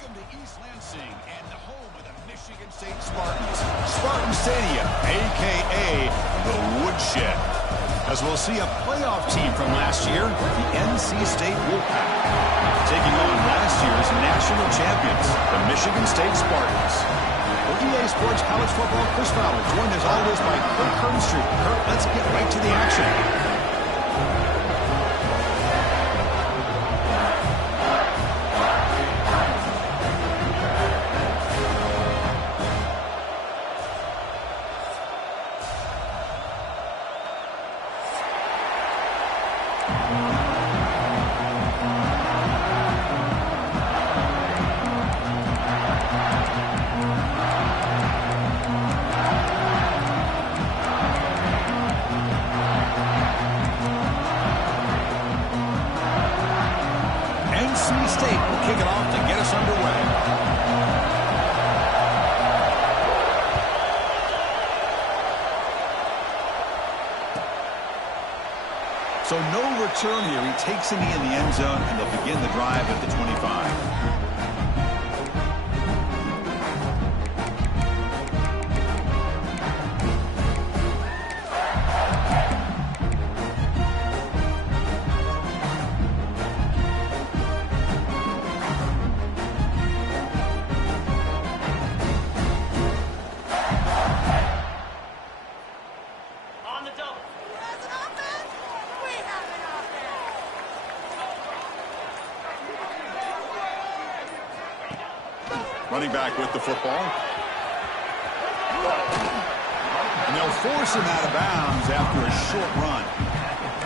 Welcome to East Lansing and the home of the Michigan State Spartans. Spartan Stadium, a.k.a. the Woodshed. As we'll see a playoff team from last year, the NC State Wolfpack, taking on last year's national champions, the Michigan State Spartans. For EA Sports College Football, Chris Fowler, joined as always by Kurt Kernstreet. Kurt, let's get right to the action. NC State will kick it off to get us underway. So no return here. He takes a knee in the end zone, and they'll begin the drive at the 25. Running back with the football. And they'll force him out of bounds after a short run.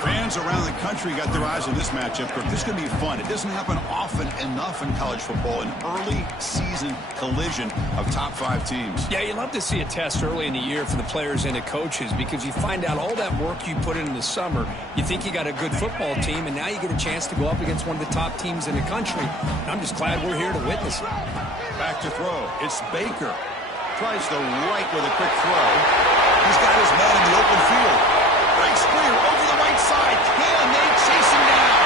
Fans around the country got their eyes on this matchup. This is going to be fun. It doesn't happen often enough in college football, an early season collision of top 5 teams. Yeah, you love to see a test early in the year for the players and the coaches because you find out all that work you put in the summer. You think you got a good football team, and now you get a chance to go up against one of the top teams in the country. And I'm just glad we're here to witness it. Back to throw. It's Baker. Tries the right with a quick throw. He's got his man in the open field. Breaks clear over the right side. Can they chase him down?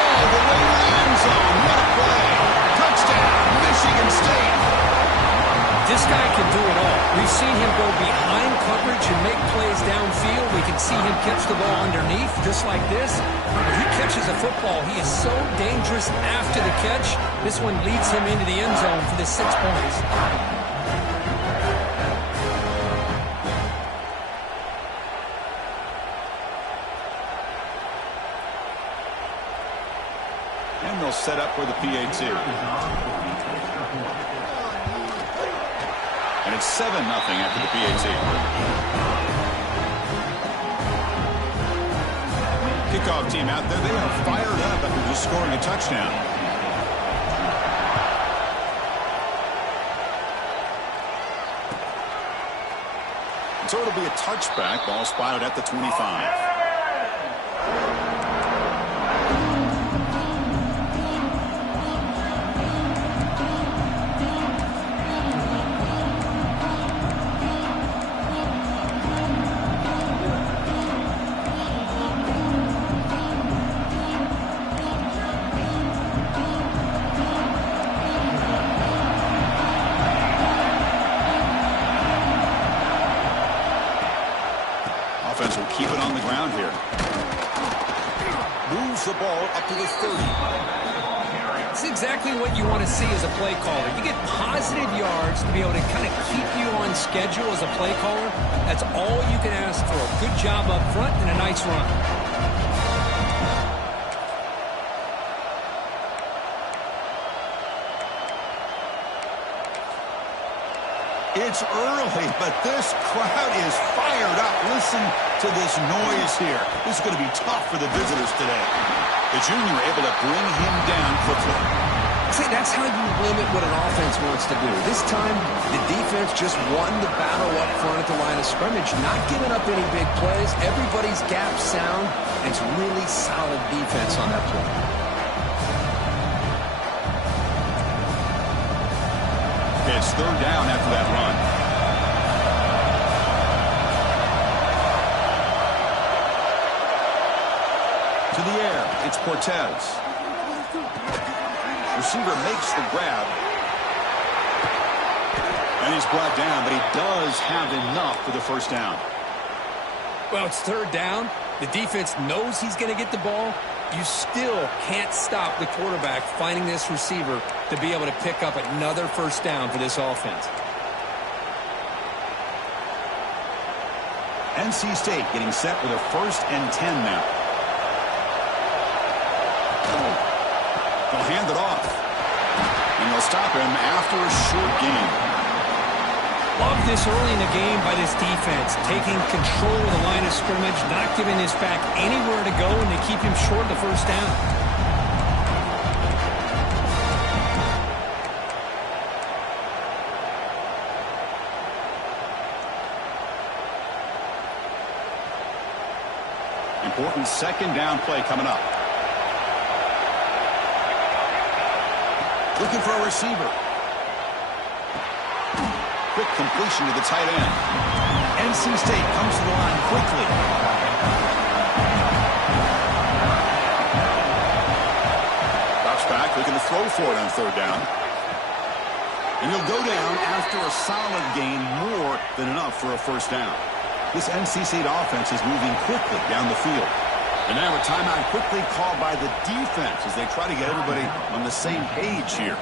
All the way to the end zone. What a play. Touchdown, Michigan State. This guy can do it all. We've seen him go behind coverage and make plays downfield. We can see him catch the ball underneath, just like this. When he catches a football, he is so dangerous after the catch. This one leads him into the end zone for the 6 points. And they'll set up for the PAT. And it's 7-0 after the PAT. Kickoff team out there. They are fired up after just scoring a touchdown. So it'll be a touchback. Ball spotted at the 25. Offense will keep it on the ground here. Moves the ball up to the 30. It's exactly what you want to see as a play caller. You get positive yards to be able to kind of keep you on schedule as a play caller. That's all you can ask for. A good job up front and a nice run. It's early, but this crowd is fired up. Listen to this noise here. This is going to be tough for the visitors today. The junior able to bring him down quickly. See, that's how you limit what an offense wants to do. This time, the defense just won the battle up front at the line of scrimmage, not giving up any big plays. Everybody's gap sound, and it's really solid defense on that play. It's 3rd down after that run. To the air, it's Cortez. Receiver makes the grab. And he's brought down, but he does have enough for the first down. Well, it's third down. The defense knows he's going to get the ball. You still can't stop the quarterback finding this receiver to be able to pick up another first down for this offense. NC State getting set with a 1st and 10 now. They'll hand it off. And they'll stop him after a short gain. Love this early in the game by this defense, taking control of the line of scrimmage, not giving this back anywhere to go, and they keep him short of the first down. Important second down play coming up. Looking for a receiver. Quick completion to the tight end. NC State comes to the line quickly. Drops back, looking to throw for it on third down. And he'll go down after a solid gain, more than enough for a first down. This NC State offense is moving quickly down the field. And now a timeout quickly called by the defense as they try to get everybody on the same page here.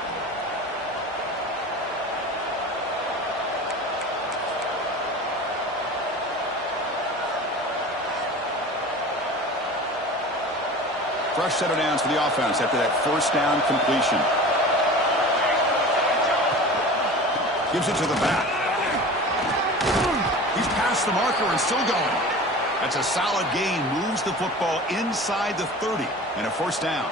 Fresh set of downs for the offense after that first down completion. Gives it to the back. He's past the marker and still going. That's a solid gain. Moves the football inside the 30 and a first down.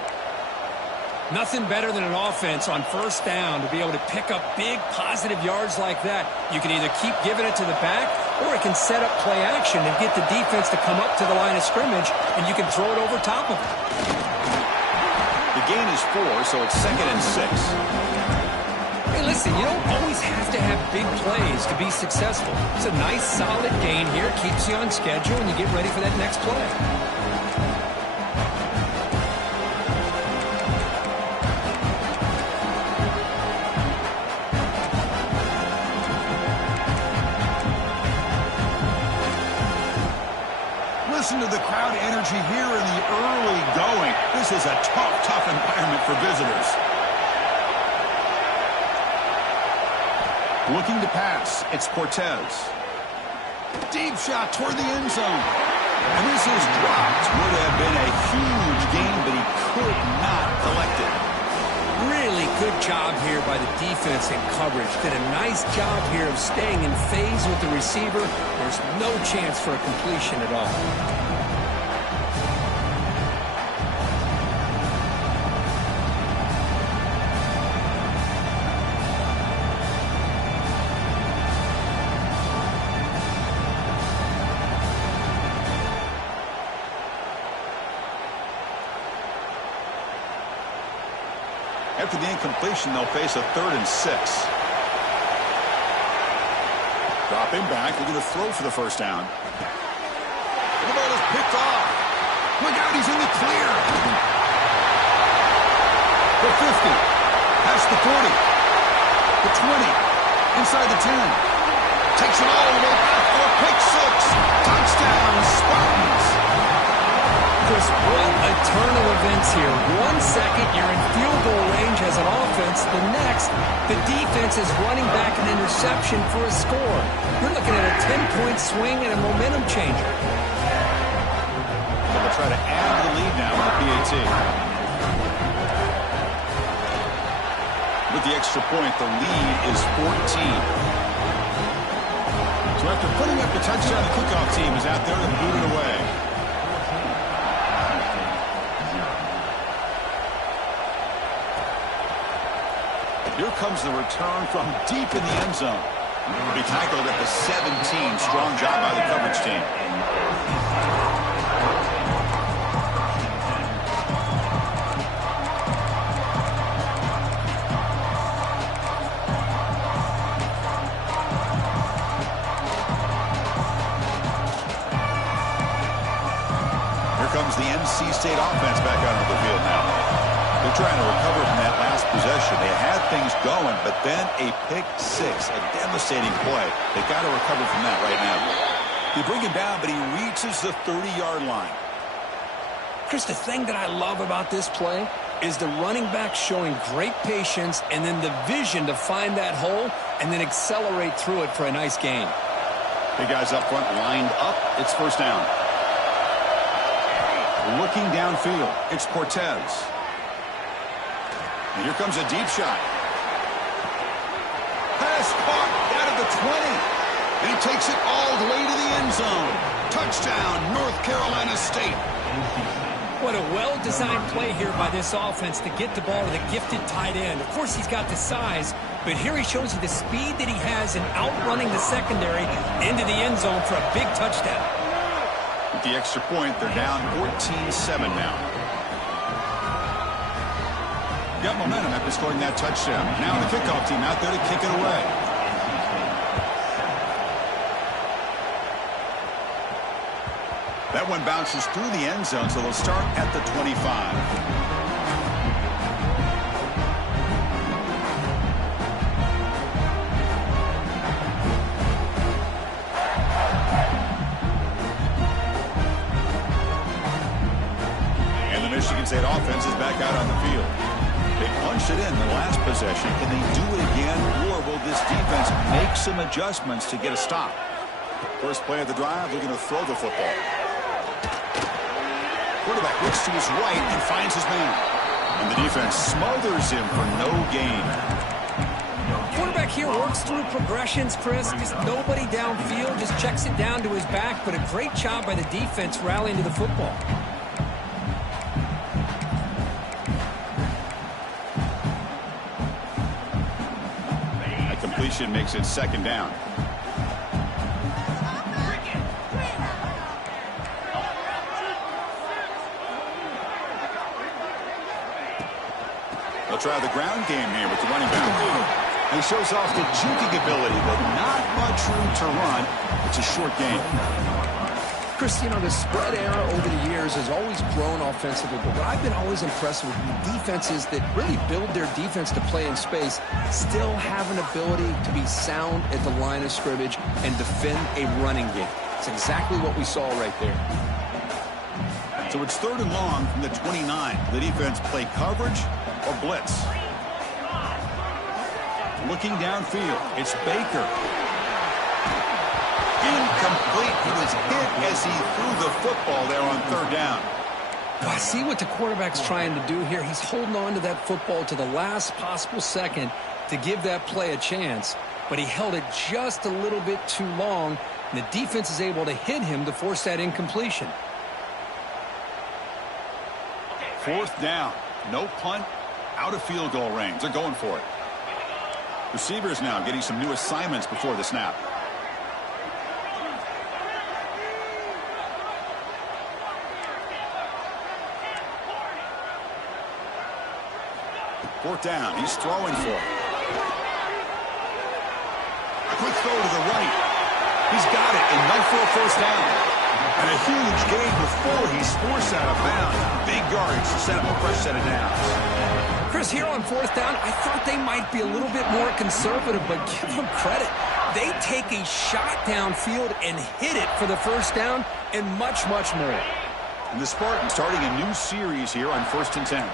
Nothing better than an offense on first down to be able to pick up big positive yards like that. You can either keep giving it to the back, or it can set up play action and get the defense to come up to the line of scrimmage, and you can throw it over top of it. The gain is 4, so it's 2nd and 6. Hey, listen, you don't always have to have big plays to be successful. It's a nice, solid gain here. Keeps you on schedule, and you get ready for that next play. Listen to the crowd energy here in the early going. This is a tough environment for visitors. Looking to pass. It's Cortez. Deep shot toward the end zone. And this is dropped. Would have been a huge gain, but he could not collect it. Really good job here by the defense in coverage. Did a nice job here of staying in phase with the receiver. There's no chance for a completion at all. After the incompletion, they'll face a 3rd and 6. Drop him back. Looking to throw for the first down. The ball is picked off. Look out, he's in the clear. The 50. Past the 40. The 20. Inside the 10. Takes it all the way back for a pick 6. Touchdown, Spartans. Chris, what a turn of events here. 1 second, you're in field goal range as an offense. The next, the defense is running back an interception for a score. You're looking at a 10-point swing and a momentum changer. They'll try to add to the lead now with the PAT. With the extra point, the lead is 14. So after putting up the touchdown, the kickoff team is out there to boot it away. Here comes the return from deep in the end zone. Will be tackled at the 17. Strong job by the coverage team. Here comes the NC State offense back out on the field now. They're trying to recover from that last been a pick six, a devastating play. They got to recover from that right now. They bring him down, but he reaches the 30-yard line. Chris, the thing that I love about this play is the running back showing great patience and then the vision to find that hole and then accelerate through it for a nice gain. Big guys up front lined up. It's first down. Looking downfield, it's Cortez. And here comes a deep shot. Pass caught out of the 20. And he takes it all the way to the end zone. Touchdown, North Carolina State. What a well-designed play here by this offense to get the ball to the gifted tight end. Of course, he's got the size, but here he shows you the speed that he has in outrunning the secondary into the end zone for a big touchdown. With the extra point, they're down 14-7 now. Got momentum after scoring that touchdown. Now the kickoff team out there to kick it away. That one bounces through the end zone, so they'll start at the 25. And the Michigan State offense is back out on the field. They punched it in the last possession. Can they do it again, or will this defense make some adjustments to get a stop? First play of the drive, looking to throw the football. Quarterback looks to his right and finds his man. And the defense smothers him for no gain. Quarterback here works through progressions, Chris. Just nobody downfield, just checks it down to his back. But a great job by the defense rallying to the football. That completion makes it second down. They'll try the ground game here with the running back. He shows off the juking ability, but not much room to run. It's a short game. Chris, you know, the spread era over the years has always grown offensively, but I've been always impressed with defenses that really build their defense to play in space, still have an ability to be sound at the line of scrimmage and defend a running game. It's exactly what we saw right there. So it's third and long from the 29. The defense play coverage or blitz. Looking downfield, it's Baker. Incomplete. He was hit as he threw the football there on third down. I see what the quarterback's trying to do here. He's holding on to that football to the last possible second to give that play a chance, but he held it just a little bit too long, and the defense is able to hit him to force that incompletion. Fourth down. No punt. Out of field goal range. They're going for it. Receivers now getting some new assignments before the snap. Fourth down. He's throwing for it. A quick throw to the right. He's got it. Enough for a first down. And a huge gain before he's forced out of bounds. Big yardage to set up a fresh set of downs. Chris, here on fourth down, I thought they might be a little bit more conservative, but give them credit. They take a shot downfield and hit it for the first down and much, much more. And the Spartans starting a new series here on 1st and 10.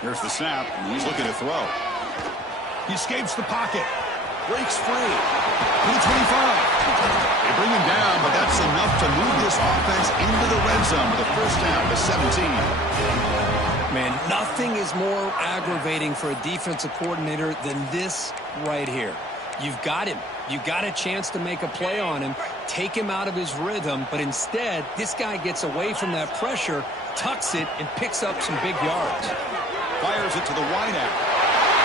Here's the snap, and he's looking to throw. He escapes the pocket. Breaks free. To the 25. They bring him down, but that's enough to move this offense into the red zone with a first down to 17. Man, nothing is more aggravating for a defensive coordinator than this right here. You've got him. You got a chance to make a play on him, take him out of his rhythm, but instead, this guy gets away from that pressure, tucks it, and picks up some big yards. Fires it to the wideout.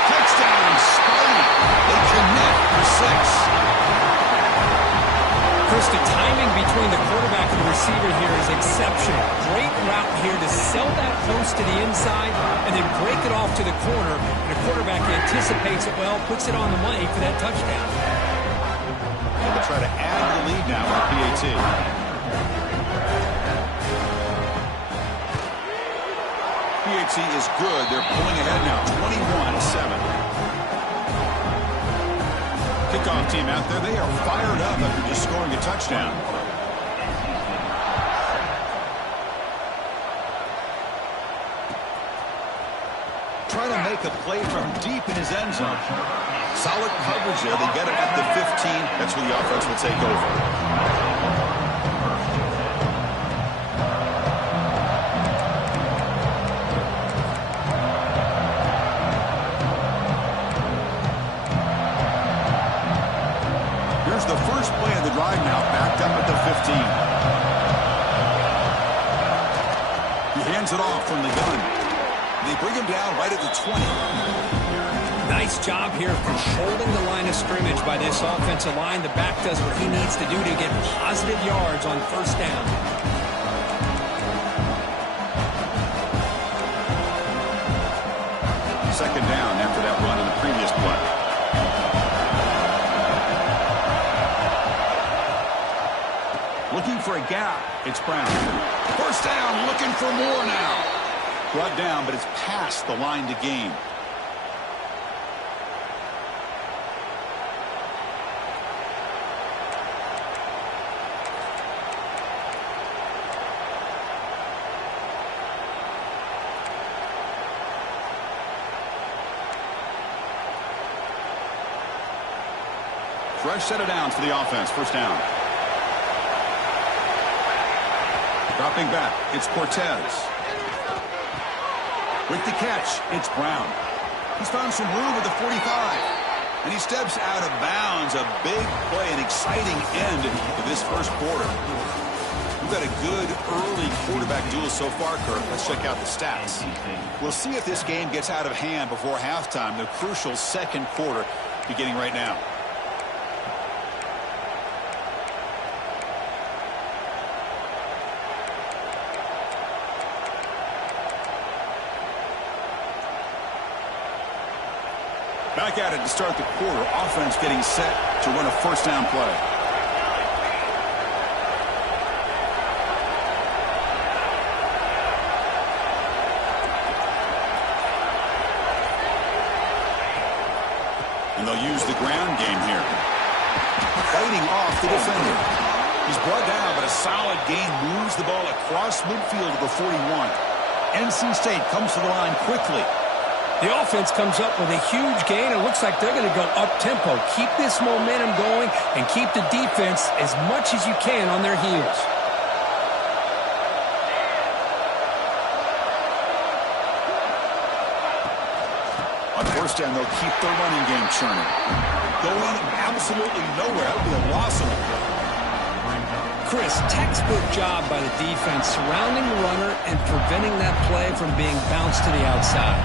Touchdown, Sparty. They connect for 6. Chris, the timing between the quarterback and the receiver here is exceptional. Great route here to sell that post to the inside and then break it off to the corner. And the quarterback quarterback anticipates it well, puts it on the money for that touchdown. And they'll try to add to the lead now with PAT. PAT is good. They're pulling ahead now, 21-7. Kickoff team out there. They are fired up after just scoring a touchdown. Trying to make a play from deep in his end zone. Solid coverage there. They get him at the 15. That's where the offense will take over. Here's the first play of the drive now, backed up at the 15. He hands it off from the gun. They bring him down right at the 20. Nice job here of controlling the line of scrimmage by this offensive line. The back does what he needs to do to get positive yards on first down. Second down after that run on the previous play. Looking for a gap. It's Brown. First down, looking for more now. Brought down, but it's past the line to gain. Fresh set of downs for the offense. First down. Dropping back, it's Cortez. With the catch, it's Brown. He's found some room at the 45. And he steps out of bounds. A big play, an exciting end to this first quarter. We've got a good early quarterback duel so far, Kirk. Let's check out the stats. We'll see if this game gets out of hand before halftime. The crucial second quarter beginning right now. Back at it to start the quarter. Offense getting set to run a first down play. And they'll use the ground game here. Fighting off the defender. He's brought down, but a solid gain moves the ball across midfield to the 41. NC State comes to the line quickly. The offense comes up with a huge gain. It looks like they're going to go up-tempo. Keep this momentum going and keep the defense as much as you can on their heels. On first down, they'll keep their running game churning. Going absolutely nowhere. That would be a loss of it. Chris, textbook job by the defense surrounding the runner and preventing that play from being bounced to the outside.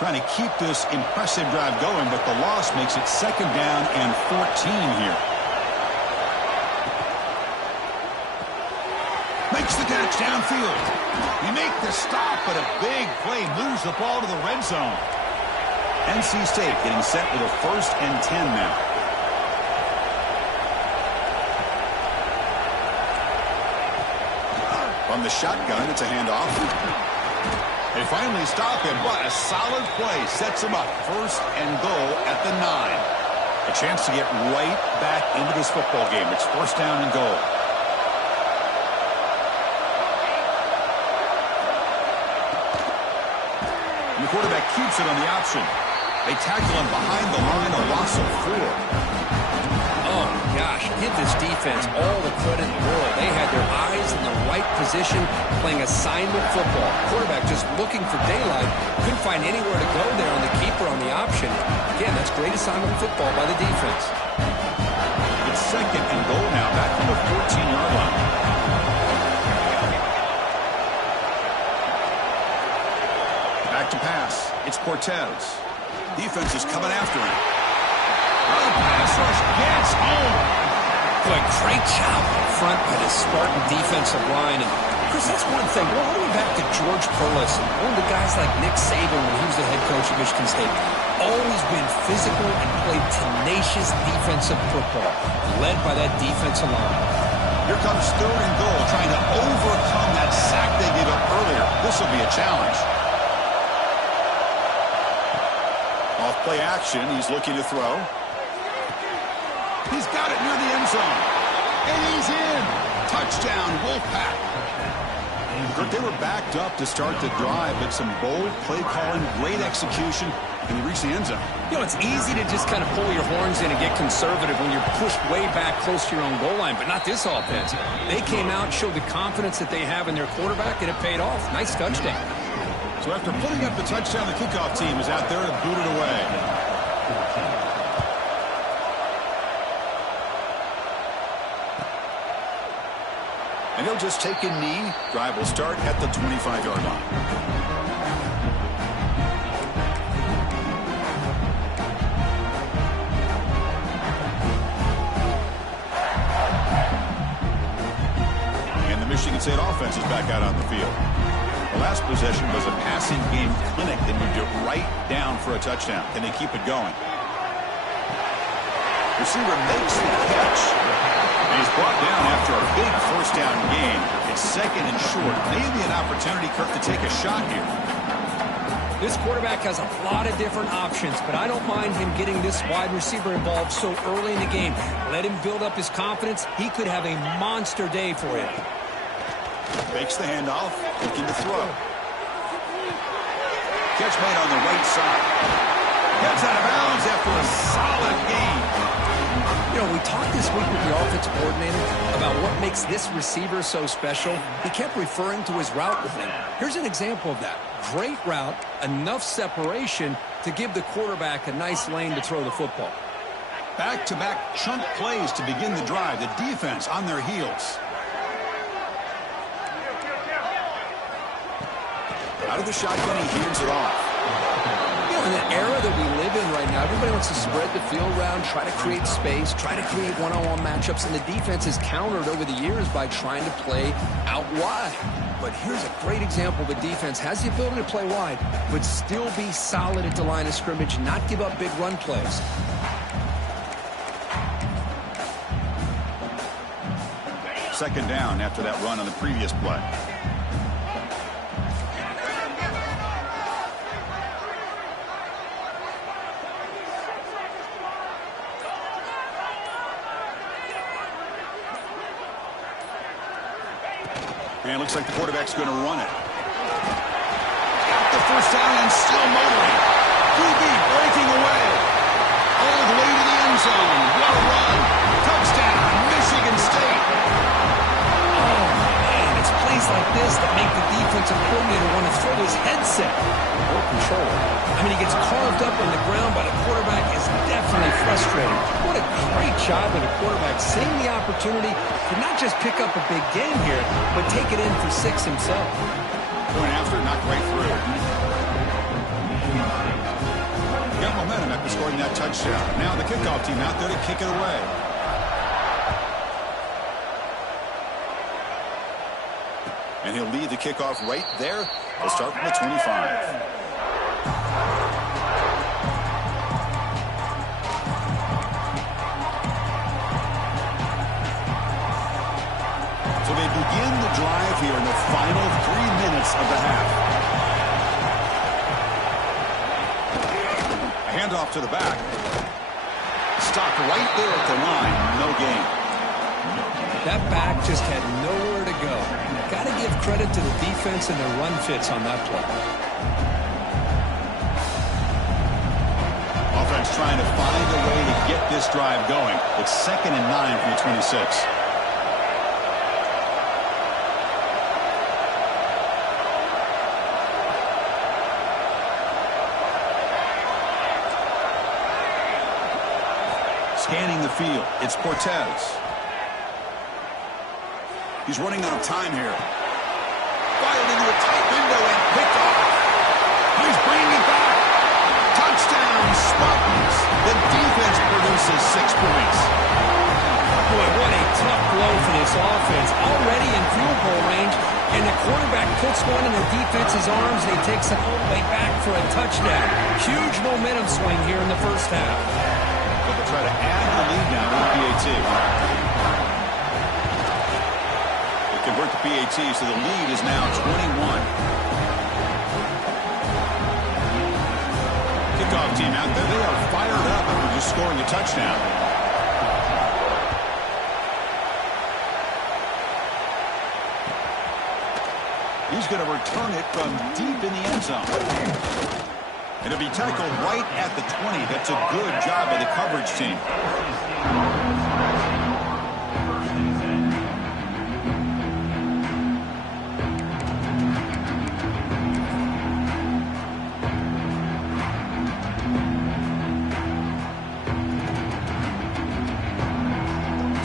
Trying to keep this impressive drive going, but the loss makes it second down and 14 here. Makes the catch downfield. You make the stop, but a big play moves the ball to the red zone. NC State getting set with a 1st and 10 now. From the shotgun, it's a handoff. They finally stop him, but a solid play sets him up. 1st and goal at the 9. A chance to get right back into this football game. It's 1st down and goal. And the quarterback keeps it on the option. They tackle him behind the line, a loss of 4. Oh, gosh, give this defense all the credit in the world. They had their eyes in the right position, playing assignment football. Quarterback just looking for daylight. Couldn't find anywhere to go there on the keeper on the option. Again, that's great assignment football by the defense. It's 2nd and goal now, back from the 14-yard line. Back to pass. It's Cortez. Defense is coming after him. The pass rush gets home. Boy, Great job up front by the Spartan defensive line. And Chris, that's one thing. Well, all the way back to George Perlis and one of the guys like Nick Saban when he was the head coach of Michigan State. Always been physical and played tenacious defensive football, led by that defensive line. Here comes 3rd and goal, trying to overcome that sack they gave up earlier. This will be a challenge. Off play action, he's looking to throw. He's got it near the end zone. And he's in. Touchdown, Wolfpack. They were backed up to start the drive, but some bold play calling, great execution, and they reached the end zone. You know, it's easy to just kind of pull your horns in and get conservative when you're pushed way back close to your own goal line, but not this offense. They came out, showed the confidence that they have in their quarterback, and it paid off. Nice touchdown. So after putting up the touchdown, the kickoff team is out there to boot it away. And he'll just take a knee. Drive will start at the 25-yard line. And the Michigan State offense is back out on the field. The last possession was a passing game clinic. They moved it right down for a touchdown. Can they keep it going? Receiver makes the catch. And he's brought down after a big first down gain. It's 2nd and short. Maybe an opportunity, Kirk, to take a shot here. This quarterback has a lot of different options, but I don't mind him getting this wide receiver involved so early in the game. Let him build up his confidence. He could have a monster day for you. Fakes the handoff, looking to throw. Catch made on the right side. Gets out of bounds after a solid gain. You know, we talked this week with the offensive coordinator about what makes this receiver so special. He kept referring to his route with him. Here's an example of that. Great route, enough separation to give the quarterback a nice lane to throw the football. Back-to-back chunk plays to begin the drive. The defense on their heels. Out of the shotgun, he hands it off. You know, in the era that we live in right now, everybody wants to spread the field around, try to create space, try to create one-on-one matchups, and the defense has countered over the years by trying to play out wide. But here's a great example. The defense has the ability to play wide, but still be solid at the line of scrimmage, not give up big run plays. Second down after that run on the previous play. And it looks like the quarterback's going to run it. Got the first down and still motoring. QB breaking away. All the way to the end zone. What a run. Touchdown, Michigan State. Oh, man, it's plays like this that make the defensive coordinator want to throw his headset. More control. I mean, he gets carved up on the ground, but the quarterback is definitely frustrated. What a great job of the quarterback seeing the opportunity to not just pick up a big game here, but take it in for 6 himself. Going after it, knocked right through. Got momentum after scoring that touchdown. Now the kickoff team out there to kick it away. And he'll lead the kickoff right there. They'll start from the 25. So they begin the drive here in the final 3 minutes of the half. A handoff to the back. Stopped right there at the line. No gain. That back just had nowhere to go. Got to give credit to the defense and their run fits on that play. Offense trying to find a way to get this drive going. It's 2nd and 9 from the 26. Scanning the field, it's Cortez. He's running out of time here. Fired into a tight window and picked off. He's bringing it back. Touchdown, Spartans. The defense produces 6 points. Boy, what a this offense, already in field goal range, and the quarterback puts one in the defense's arms, and he takes it all the way back for a touchdown. Huge momentum swing here in the first half. They'll try to add the lead now with PAT. They convert to PAT, so the lead is now 21. Kickoff team out there, they are fired up after just scoring a touchdown. He's going to return it from deep in the end zone. And it'll be tackled right at the 20. That's a good job by the coverage team.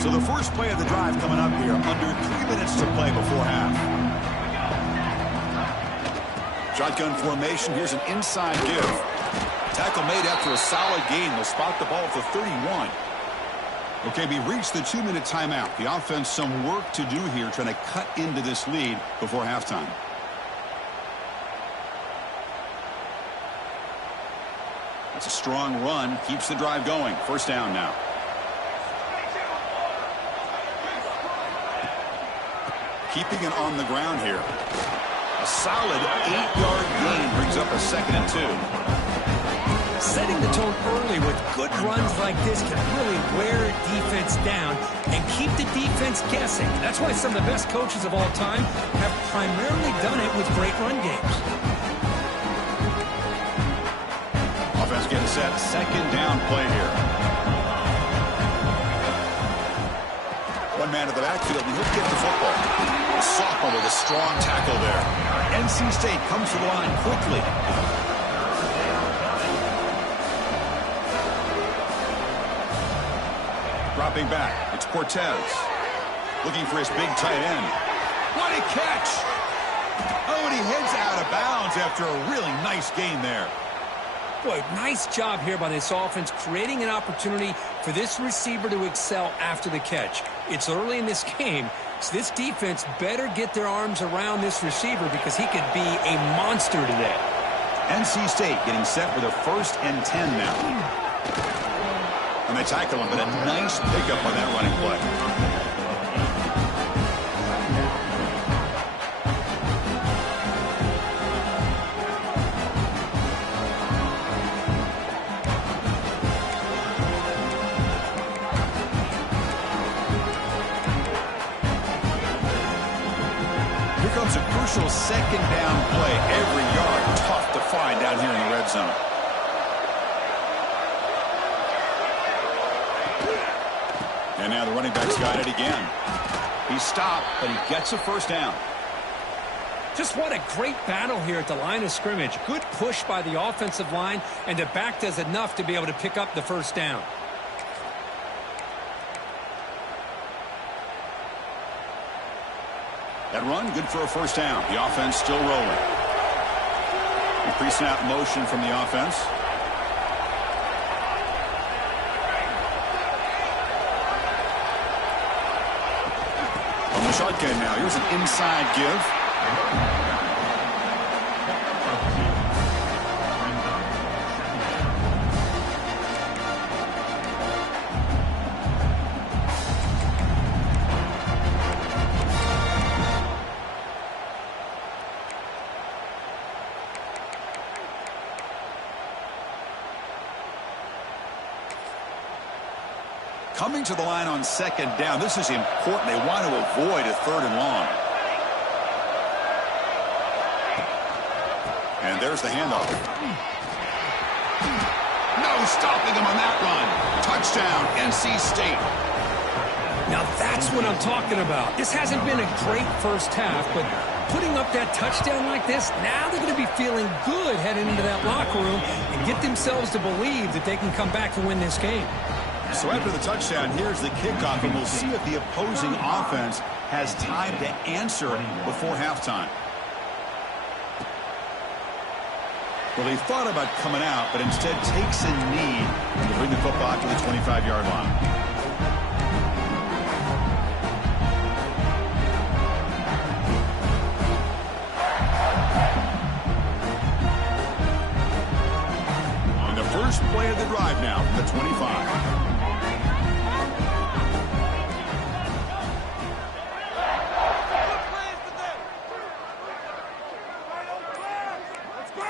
So the first play of the drive coming up here, under 3 minutes to play before half. Shotgun formation. Here's an inside give. Tackle made after a solid gain. They'll spot the ball at the 31. Okay, we reached the 2-minute timeout. The offense some work to do here trying to cut into this lead before halftime. That's a strong run. Keeps the drive going. First down now. Keeping it on the ground here. A solid 8-yard gain brings up a 2nd and 2. Setting the tone early with good runs like this can really wear a defense down and keep the defense guessing. That's why some of the best coaches of all time have primarily done it with great run games. Offense getting set. 2nd down play here. One man at the backfield, and he'll get the football. A sophomore with a strong tackle there. NC State comes to the line quickly. Dropping back, it's Cortez. Looking for his big tight end. What a catch! Oh, and he heads out of bounds after a really nice gain there. Boy, nice job here by this offense, creating an opportunity for this receiver to excel after the catch. It's early in this game, so this defense better get their arms around this receiver because he could be a monster today. NC State getting set for their 1st and 10 now. And they tackle him, but a nice pickup on that running play. A crucial 2nd down play. Every yard tough to find down here in the red zone. And now the running back's got it again. He stopped, but he gets a 1st down. Just what a great battle here at the line of scrimmage. Good push by the offensive line, and the back does enough to be able to pick up the 1st down. That run, good for a 1st down. The offense still rolling. Pre-snap motion from the offense. On the shotgun now, here's an inside give. Coming to the line on 2nd down. This is important. They want to avoid a 3rd and long. And there's the handoff. No stopping him on that run. Touchdown, NC State. Now that's what I'm talking about. This hasn't been a great first half, but putting up that touchdown like this, now they're going to be feeling good heading into that locker room and get themselves to believe that they can come back and win this game. So after the touchdown, here's the kickoff, and we'll see if the opposing offense has time to answer before halftime. Well, he thought about coming out, but instead takes a knee to bring the football to the 25-yard line. drive now from the 25.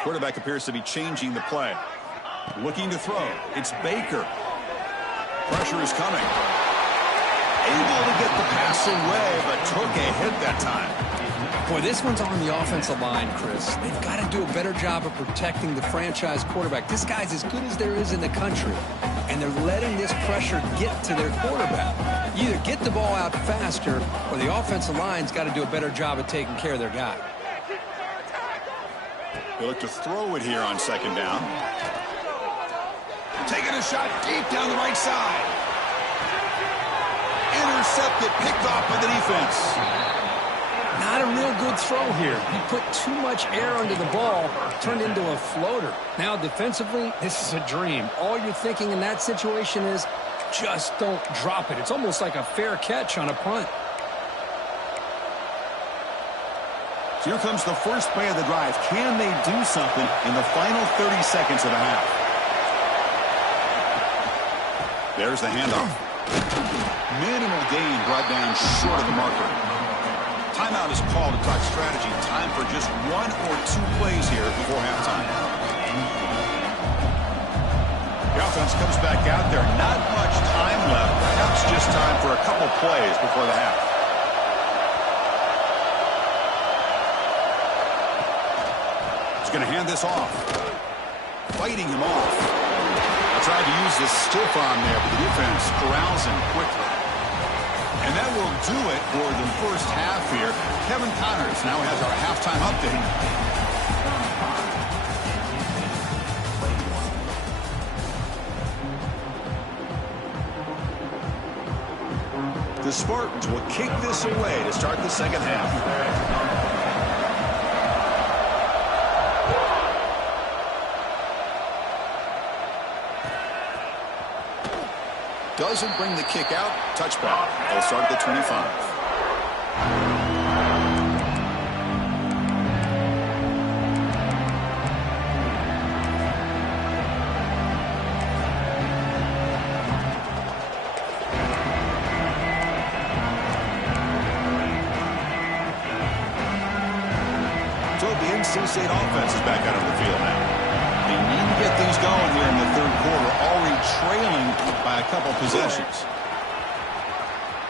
Quarterback appears to be changing the play. Looking to throw. It's Baker. Pressure is coming. Able to get the pass away, but took a hit that time. Boy, this one's on the offensive line, Chris. They've got to do a better job of protecting the franchise quarterback. This guy's as good as there is in the country, and they're letting this pressure get to their quarterback. You either get the ball out faster, or the offensive line's got to do a better job of taking care of their guy. They look to throw it here on second down. Taking a shot deep down the right side. Intercepted, picked off by the defense. Not a real good throw here. He put too much air under the ball, turned into a floater. Now, defensively, this is a dream. All you're thinking in that situation is just don't drop it. It's almost like a fair catch on a punt. So here comes the first play of the drive. Can they do something in the final 30 seconds of the half? There's the handoff. Minimal gain brought down short of the marker. Timeout is called to talk strategy. Time for just 1 or 2 plays here before halftime. The offense comes back out there. Not much time left. Perhaps just time for a couple plays before the half. He's going to hand this off. Fighting him off. Tried to use the stiff arm there, but the defense corrals him quickly. And that will do it for the first half here. Kevin Connors now has our halftime update. The Spartans will kick this away to start the second half. Doesn't bring the kick out. Touchback. They'll start at the 25. So the NC State offense is back out on the field now. They need to get things going here in the third quarter, already trailing by a couple possessions.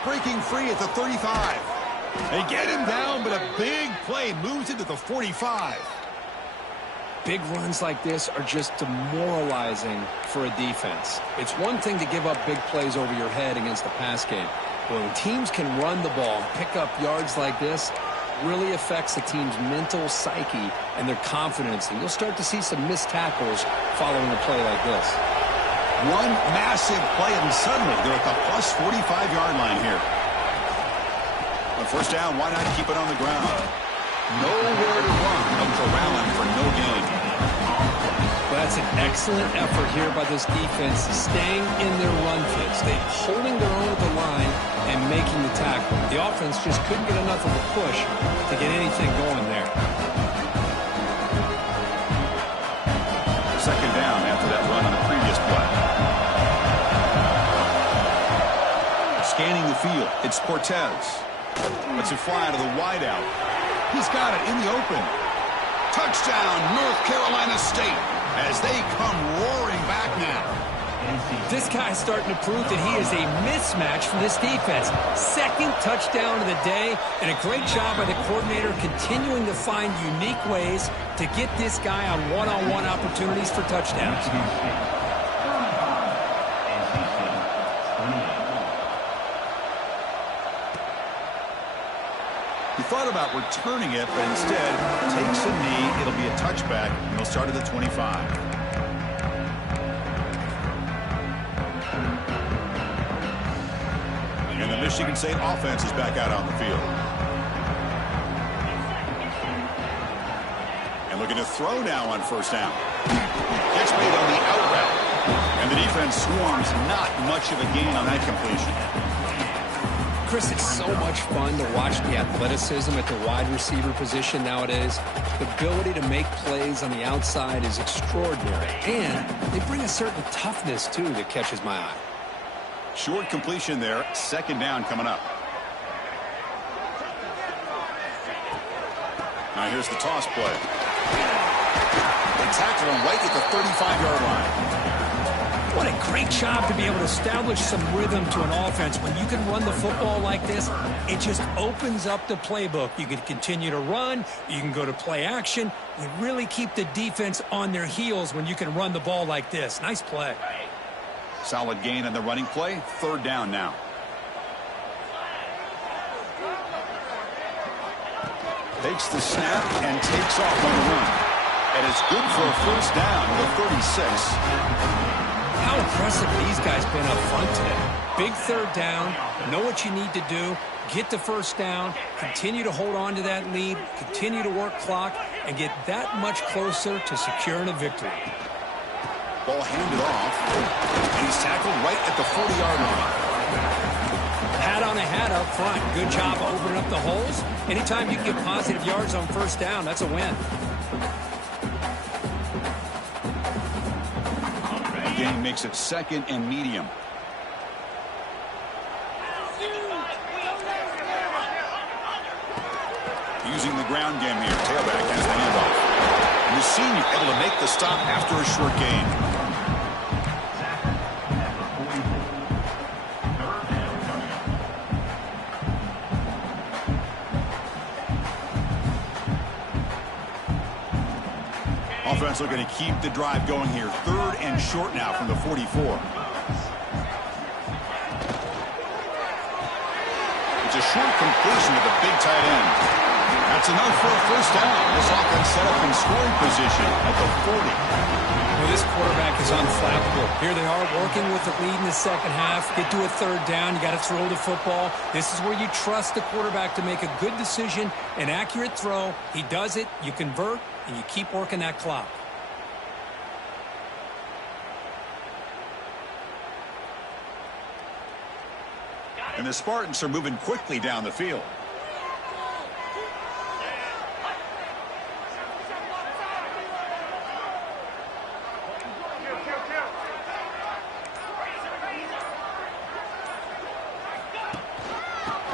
Breaking free at the 35. They get him down, but a big play moves into the 45. Big runs like this are just demoralizing for a defense. It's one thing to give up big plays over your head against the pass game. But when teams can run the ball and pick up yards like this, really affects the team's mental psyche and their confidence. And you'll start to see some missed tackles following a play like this. One massive play, and suddenly they're at the plus 45-yard line here. On first down, why not keep it on the ground? Nowhere to run. No corralling for no gain. Well, that's an excellent effort here by this defense, staying in their run fits. They holding their own at the line and making the tackle. The offense just couldn't get enough of a push to get anything going there. Second down after that run on the previous play. Scanning the field, it's Cortez. Lets it fly to the wideout. He's got it in the open. Touchdown, North Carolina State, as they come roaring back now. This guy's starting to prove that he is a mismatch for this defense. Second touchdown of the day, and a great job by the coordinator continuing to find unique ways to get this guy on one-on-one opportunities for touchdowns. He thought about returning it, but instead takes a knee. It'll be a touchback, and he'll start at the 25. And the Michigan State offense is back out on the field. And looking to throw now on first down. Catch made on the out route. And the defense swarms, not much of a gain on that completion. Chris, it's so much fun to watch the athleticism at the wide receiver position nowadays. The ability to make plays on the outside is extraordinary. And they bring a certain toughness, too, that catches my eye. Short completion there. Second down coming up. Now here's the toss play. They tackled him right at the 35-yard line. What a great job to be able to establish some rhythm to an offense. When you can run the football like this, it just opens up the playbook. You can continue to run. You can go to play action. You really keep the defense on their heels when you can run the ball like this. Nice play. Solid gain on the running play. Third down now. Takes the snap and takes off on the run. And it's good for a first down to the 36. How impressive these guys been up front today. Big third down. Know what you need to do. Get the first down. Continue to hold on to that lead. Continue to work clock. And get that much closer to securing a victory. Ball handed off. And he's tackled right at the 40-yard line. Hat on a hat up front. Good job opening up the holes. Anytime you can get positive yards on first down, that's a win. Game makes it second and medium. Using the ground game here. Tailback has the handoff. And the senior able to make the stop after a short gain. Offense looking to keep the drive going here. Third and short now from the 44. It's a short completion with a big tight end. That's enough for a first down. This offense set up in scoring position at the 40. Well, this quarterback is unflappable. Here they are working with the lead in the second half. Get to a third down. You got to throw the football. This is where you trust the quarterback to make a good decision, an accurate throw. He does it. You convert. And you keep working that clock. And the Spartans are moving quickly down the field.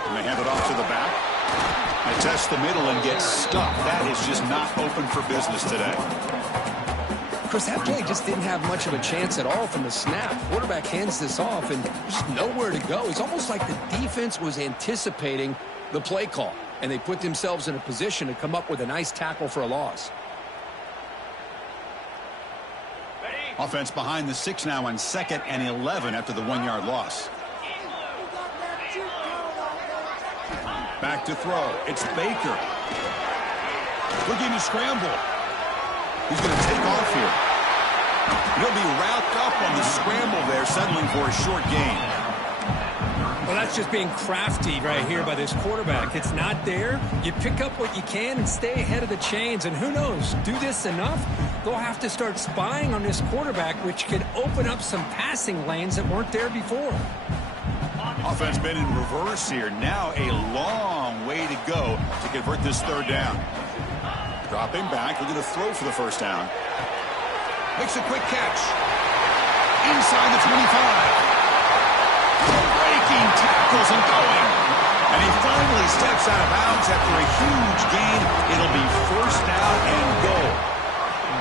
And they hand it off to the back. They test the middle and get stuck. That is just not open for business today. Chris, that play just didn't have much of a chance at all from the snap. Quarterback hands this off and just nowhere to go. It's almost like the defense was anticipating the play call, and they put themselves in a position to come up with a nice tackle for a loss. Offense behind the 6 now on 2nd and 11 after the 1-yard loss. Back to throw. It's Baker. Looking to scramble. He's going to take off here. He'll be wrapped up on the scramble there, settling for a short gain. Well, that's just being crafty right here by this quarterback. It's not there. You pick up what you can and stay ahead of the chains. And who knows, do this enough, they'll have to start spying on this quarterback, which could open up some passing lanes that weren't there before. Offense been in reverse here. Now a long way to go to convert this third down. Dropping back, looking to throw for the first down. Makes a quick catch. Inside the 25. Breaking tackles and going. And he finally steps out of bounds after a huge gain. It'll be first down and goal.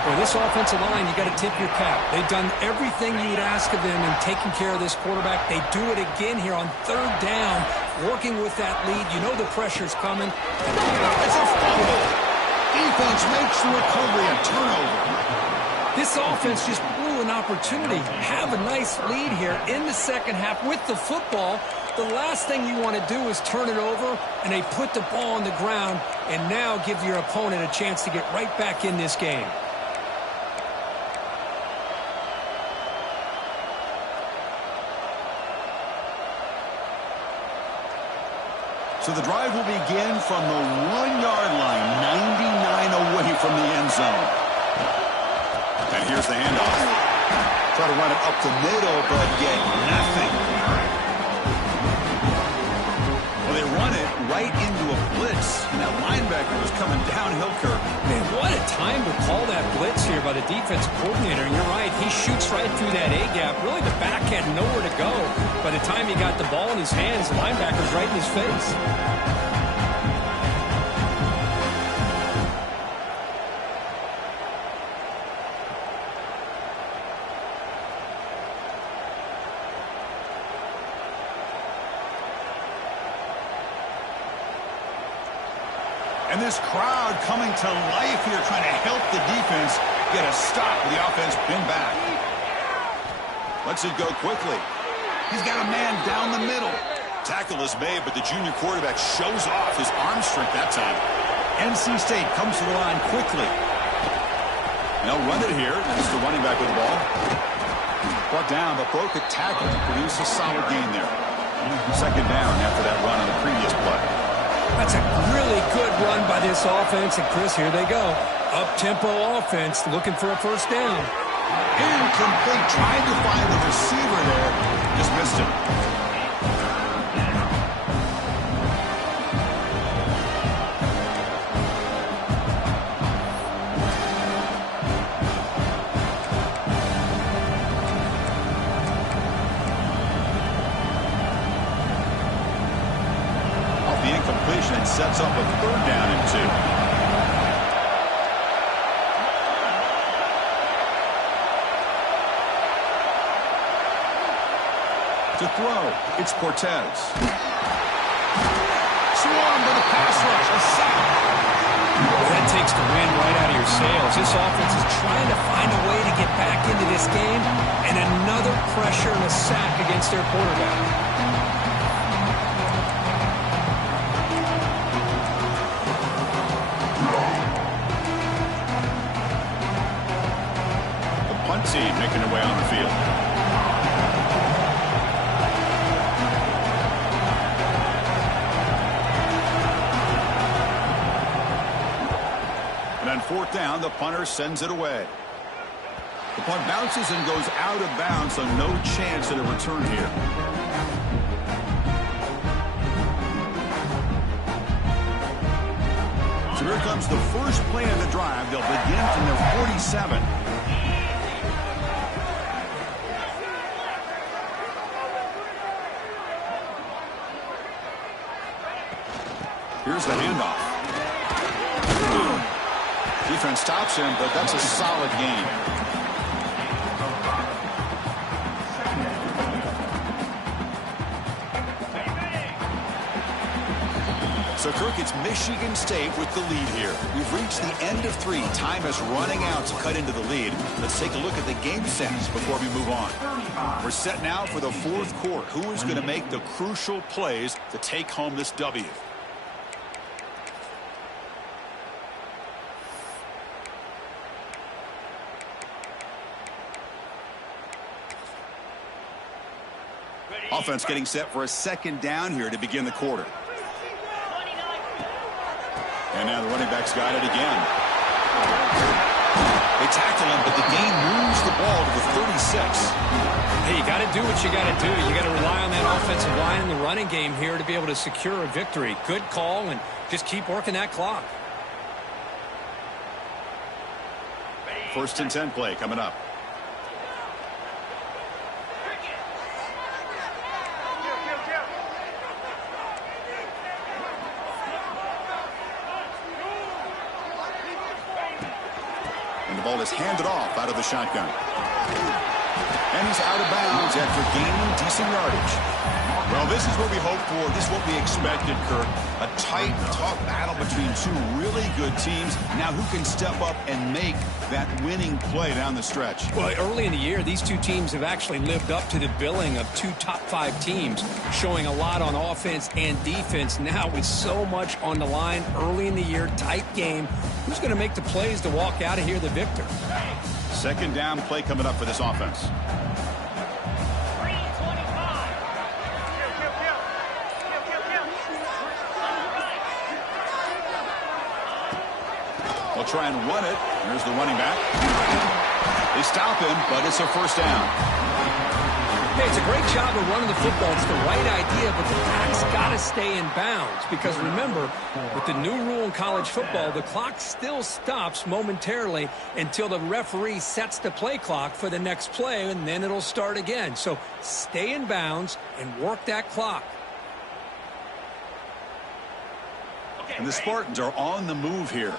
Boy, this offensive line, you got to tip your cap. They've done everything you would ask of them in taking care of this quarterback. They do it again here on third down, working with that lead. You know the pressure's coming. It's a fumble. Defense makes the recovery and turnover. This offense just blew an opportunity. Have a nice lead here in the second half with the football. The last thing you want to do is turn it over, and they put the ball on the ground and now give your opponent a chance to get right back in this game. So the drive will begin from the 1-yard line, 99 away from the end zone. And here's the handoff. Try to run it up the middle, but get nothing. like it was coming downhill, Kirk. Man, what a time to call that blitz here by the defense coordinator. And you're right, he shoots right through that A-gap. Really, the back had nowhere to go. By the time he got the ball in his hands, the linebacker's right in his face. And this crowd coming to life here, trying to help the defense get a stop with the offense pinned back. Lets it go quickly. He's got a man down the middle. Tackle is made, but the junior quarterback shows off his arm strength that time. NC State comes to the line quickly. They'll run it here. It's the running back with the ball. Brought down, but broke a tackle to produce a solid gain there. Second down after that run on the previous play. That's a really good run by this offense. And, Chris, here they go. Up-tempo offense looking for a first down. Incomplete. Trying to find the receiver there. Just missed him. And sets up a third down and 2. To throw, it's Cortez. Swarmed by the pass rush, a sack. That takes the wind right out of your sails. This offense is trying to find a way to get back into this game, and another pressure and a sack against their quarterback. Team making their way on the field. And on fourth down, the punter sends it away. The punt bounces and goes out of bounds, so no chance at a return here. So here comes the first play of the drive. They'll begin from their 47. Here's the handoff. Defense stops him, but that's a solid gain. So, Kirk, it's Michigan State with the lead here. We've reached the end of 3. Time is running out to cut into the lead. Let's take a look at the game sense before we move on. We're set now for the fourth quarter. Who is going to make the crucial plays to take home this W? Offense getting set for a second down here to begin the quarter. And now the running back's got it again. They tackle him, but the gain moves the ball to the 36. Hey, you got to do what you got to do. You got to rely on that offensive line in the running game here to be able to secure a victory. Good call, and just keep working that clock. First and 10 play coming up. And the ball is handed off out of the shotgun. And he's out of bounds after gaining decent yardage. Well, this is what we hoped for. This is what we expected, Kirk. A tight, tough battle between two really good teams. Now who can step up and make that winning play down the stretch? Well, early in the year, these two teams have actually lived up to the billing of 2 top-5 teams, showing a lot on offense and defense. Now with so much on the line early in the year, tight game, who's going to make the plays to walk out of here the victor? Second down play coming up for this offense. They'll try and run it. Here's the running back. They stop him, but it's a first down. Hey, it's a great job of running the football. It's the right idea, but the back's got to stay in bounds. Because remember, with the new rule in college football, the clock still stops momentarily until the referee sets the play clock for the next play, and then it'll start again. So stay in bounds and work that clock. And the Spartans are on the move here.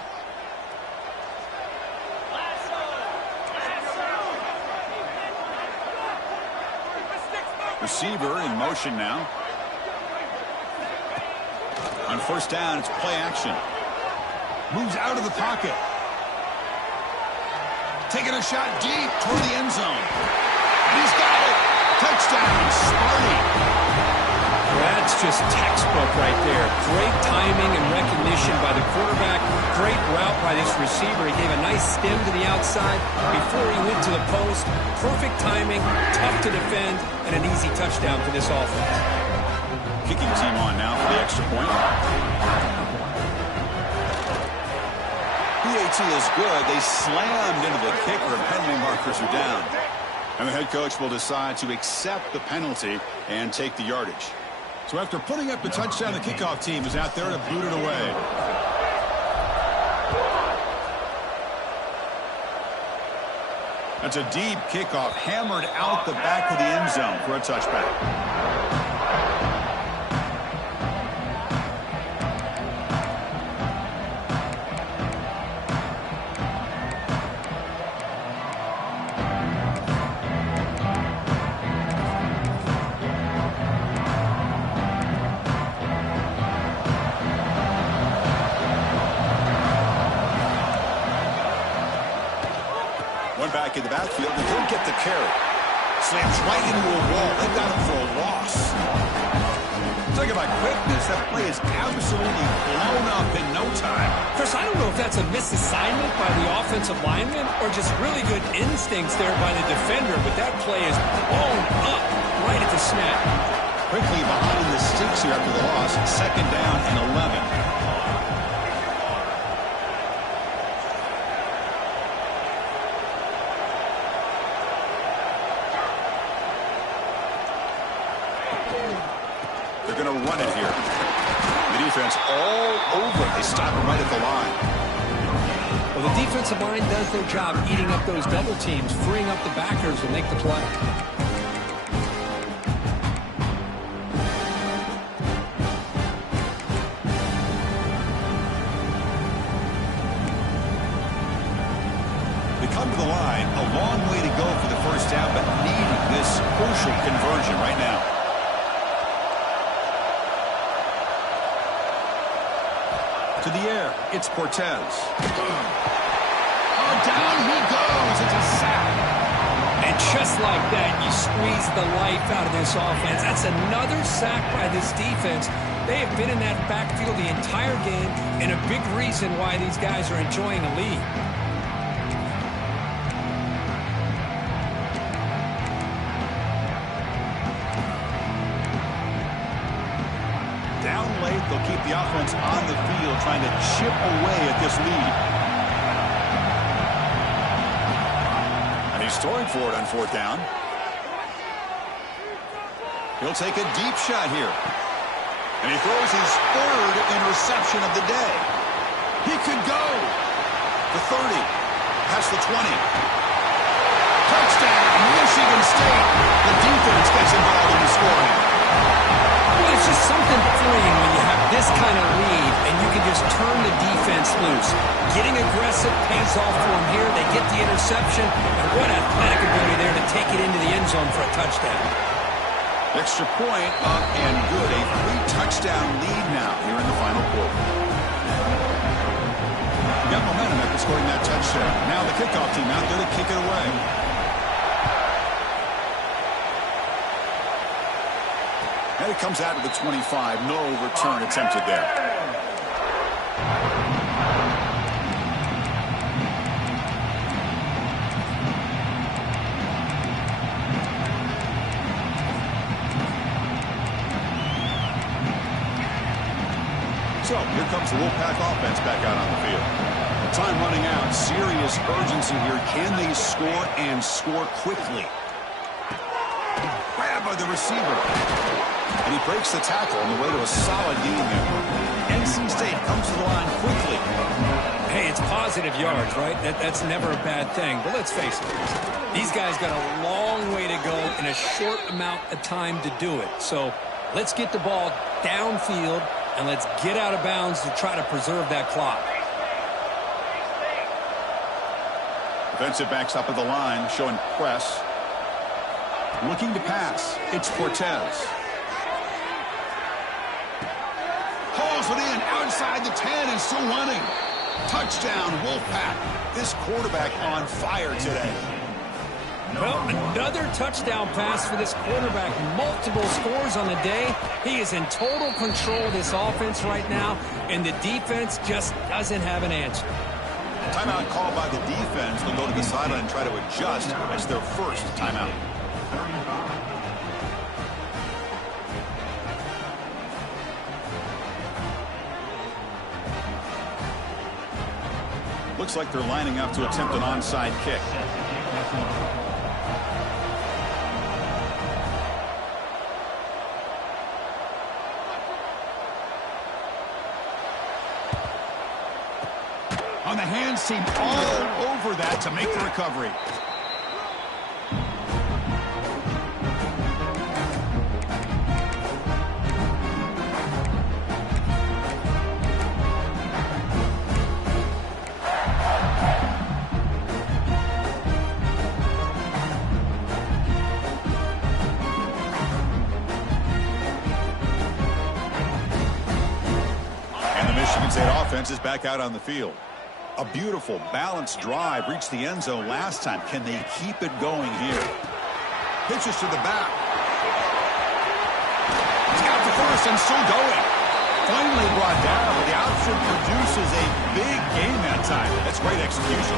Receiver in motion now. On first down, it's play action. Moves out of the pocket. Taking a shot deep toward the end zone. And he's got it. Touchdown, Sparty. That's just textbook right there. Great timing and recognition by the quarterback. Great route by this receiver. He gave a nice stem to the outside before he went to the post. Perfect timing, tough to defend, and an easy touchdown for this offense. Kicking team on now for the extra point. PAT is good. They slammed into the kicker, and penalty markers are down. And the head coach will decide to accept the penalty and take the yardage. So after putting up the touchdown, the kickoff team is out there to boot it away. That's a deep kickoff, hammered out the back of the end zone for a touchback. Back in the backfield, and don't get the carry. Slams right into a wall. They've got him for a loss. Talk about quickness. That play is absolutely blown up in no time. Chris, I don't know if that's a misassignment by the offensive lineman or just really good instincts there by the defender, but that play is blown up right at the snap. Quickly behind the sticks here after the loss. Second down and 11. They're going to run it here. The defense all over it. They stop him right at the line. Well, the defensive line does their job eating up those double teams, freeing up the backers to make the play. They come to the line. A long way to go for the first down, but needing this crucial conversion right now. To the air, it's Cortez. Oh, down he goes. It's a sack. And just like that, you squeeze the life out of this offense. That's another sack by this defense. They have been in that backfield the entire game, and a big reason why these guys are enjoying a lead. Down late, they'll keep the offense on the field, trying to chip away at this lead. And he's throwing for it on fourth down. He'll take a deep shot here. And he throws his third interception of the day. He could go. The 30, past the 20. Touchdown, Michigan State. The defense gets involved in the scoring. Well, it's just something freeing when you have this kind of lead and you can just turn the defense loose. Getting aggressive pays off for them here. They get the interception, and what athletic ability there to take it into the end zone for a touchdown. Extra point up and good. A 3-touchdown lead now here in the final quarter. Got momentum after scoring that touchdown. Now the kickoff team out there to kick it away. And it comes out to the 25. No return attempted there. So here comes the Wolfpack offense back out on the field. Time running out. Serious urgency here. Can they score and score quickly? Right by the receiver. And he breaks the tackle on the way to a solid gain there. NC State comes to the line quickly. Hey, it's positive yards, right? That's never a bad thing. But let's face it, these guys got a long way to go in a short amount of time to do it. So let's get the ball downfield, and let's get out of bounds to try to preserve that clock. Defensive backs up at the line, showing press. Looking to pass. It's Cortez. Hauls it in outside the 10 and still running. Touchdown, Wolfpack. This quarterback on fire today. Well, another touchdown pass for this quarterback. Multiple scores on the day. He is in total control of this offense right now, and the defense just doesn't have an answer. Timeout called by the defense. They'll go to the sideline and try to adjust. That's their first timeout. Looks like they're lining up to attempt an onside kick. On the hands team all over that to make the recovery. And the Michigan State offense is back out on the field. A beautiful, balanced drive reached the end zone last time. Can they keep it going here? Pitches to the back. He's got the first and still going. Finally brought down. The option produces a big gain that time. That's great execution.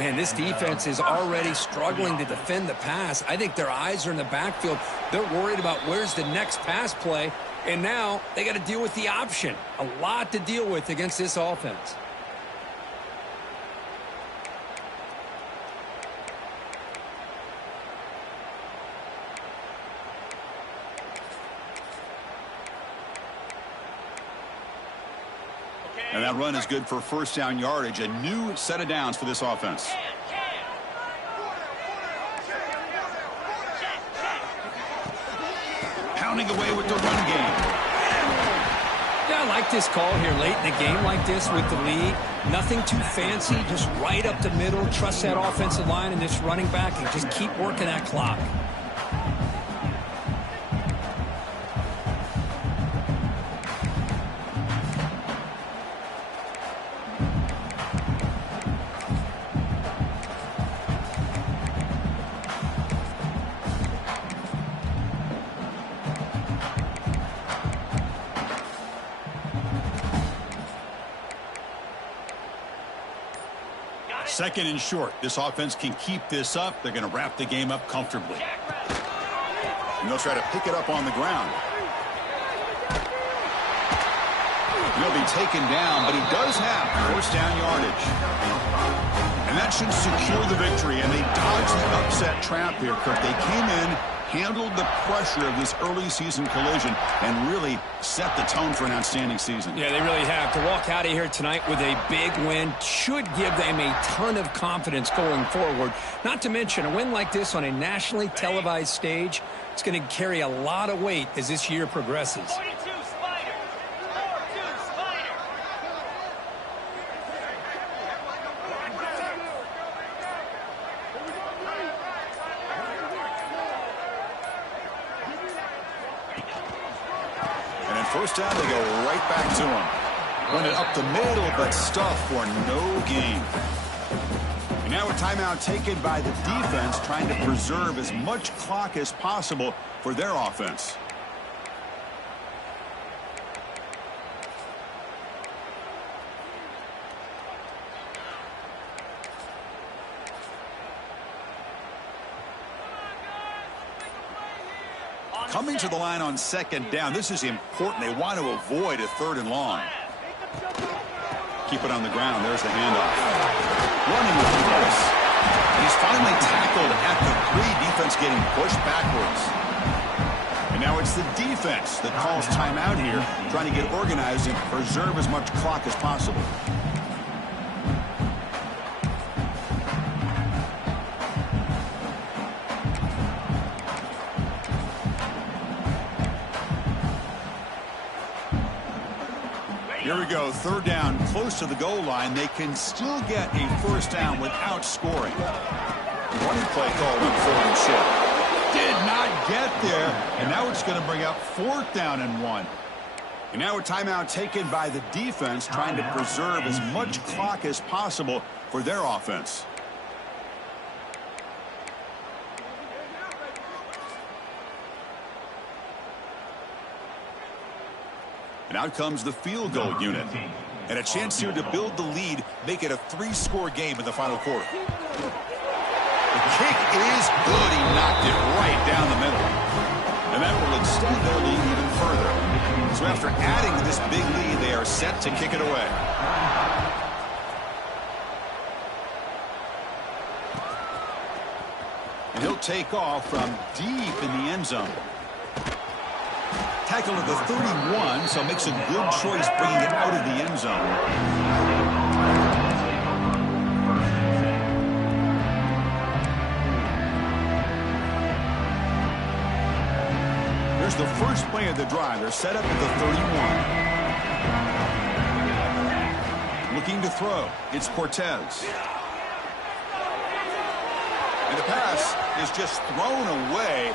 Man, this defense is already struggling to defend the pass. I think their eyes are in the backfield. They're worried about where's the next pass play. And now they got to deal with the option. A lot to deal with against this offense. And that run is good for first down yardage. A new set of downs for this offense. Pounding away with the run game. Yeah, I like this call here late in the game like this with the lead. Nothing too fancy, just right up the middle. Trust that offensive line and this running back and just keep working that clock. Second and short. This offense can keep this up. They're going to wrap the game up comfortably. And they'll try to pick it up on the ground. He'll be taken down, but he does have first down yardage. And that should secure the victory. And they dodged the upset trap here, Kirk. They came in, handled the pressure of this early season collision, and really set the tone for an outstanding season. Yeah, they really have. To walk out of here tonight with a big win should give them a ton of confidence going forward. Not to mention, a win like this on a nationally televised stage, it's going to carry a lot of weight as this year progresses. First down, they go right back to him. Run it up the middle, but stuff for no gain. And now a timeout taken by the defense, trying to preserve as much clock as possible for their offense. Coming to the line on second down. This is important. They want to avoid a third and long. Keep it on the ground. There's the handoff. Running with the pass. He's finally tackled at the 3. Defense getting pushed backwards. And now it's the defense that calls timeout here, trying to get organized and preserve as much clock as possible. Here we go, 3rd down, close to the goal line. They can still get a 1st down without scoring. Running play call went 4th and short. Did not get there, and now it's going to bring up 4th down and 1. And now a timeout taken by the defense, trying to preserve as much clock as possible for their offense. And out comes the field goal unit. And a chance here to build the lead, make it a 3-score game in the final quarter. The kick is good. He knocked it right down the middle. And that will extend their lead even further. So after adding to this big lead, they are set to kick it away. And he'll take off from deep in the end zone. Tackle at the 31, so makes a good choice bringing it out of the end zone. Here's the first play of the drive. They're set up at the 31. Looking to throw. It's Cortez. And the pass is just thrown away.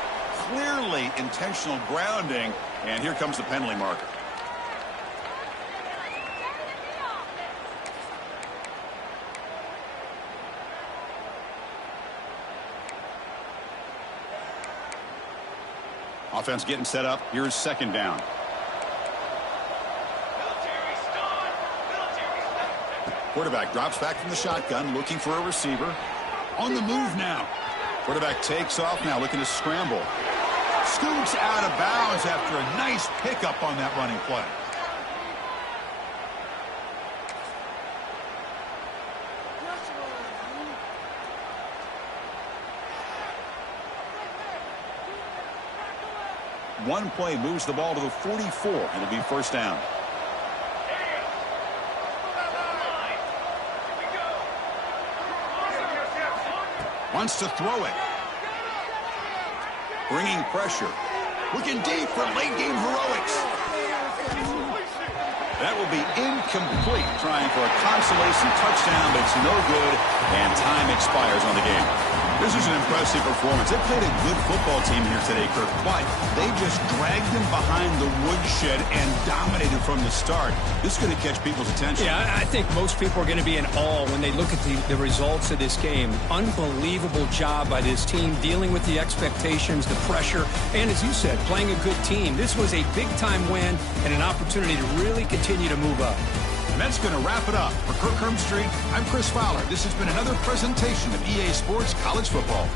Clearly intentional grounding, and here comes the penalty marker. Offense getting set up. Here's 2nd down. Quarterback drops back from the shotgun, looking for a receiver. On the move now. Quarterback takes off now, looking to scramble. Scoots out of bounds after a nice pickup on that running play. One play moves the ball to the 44. It'll be 1st down. Wants to throw it. Bringing pressure. Looking deep for late-game heroics. That will be incomplete, trying for a consolation touchdown, but it's no good, and time expires on the game. This is an impressive performance. They played a good football team here today, Kirk, but they just dragged them behind the woodshed and dominated from the start. This is going to catch people's attention. Yeah, I think most people are going to be in awe when they look at the results of this game. Unbelievable job by this team, dealing with the expectations, the pressure, and as you said, playing a good team. This was a big-time win and an opportunity to really continue to move up. And that's going to wrap it up. For Kirk Herbstreit, I'm Chris Fowler. This has been another presentation of EA Sports College Football.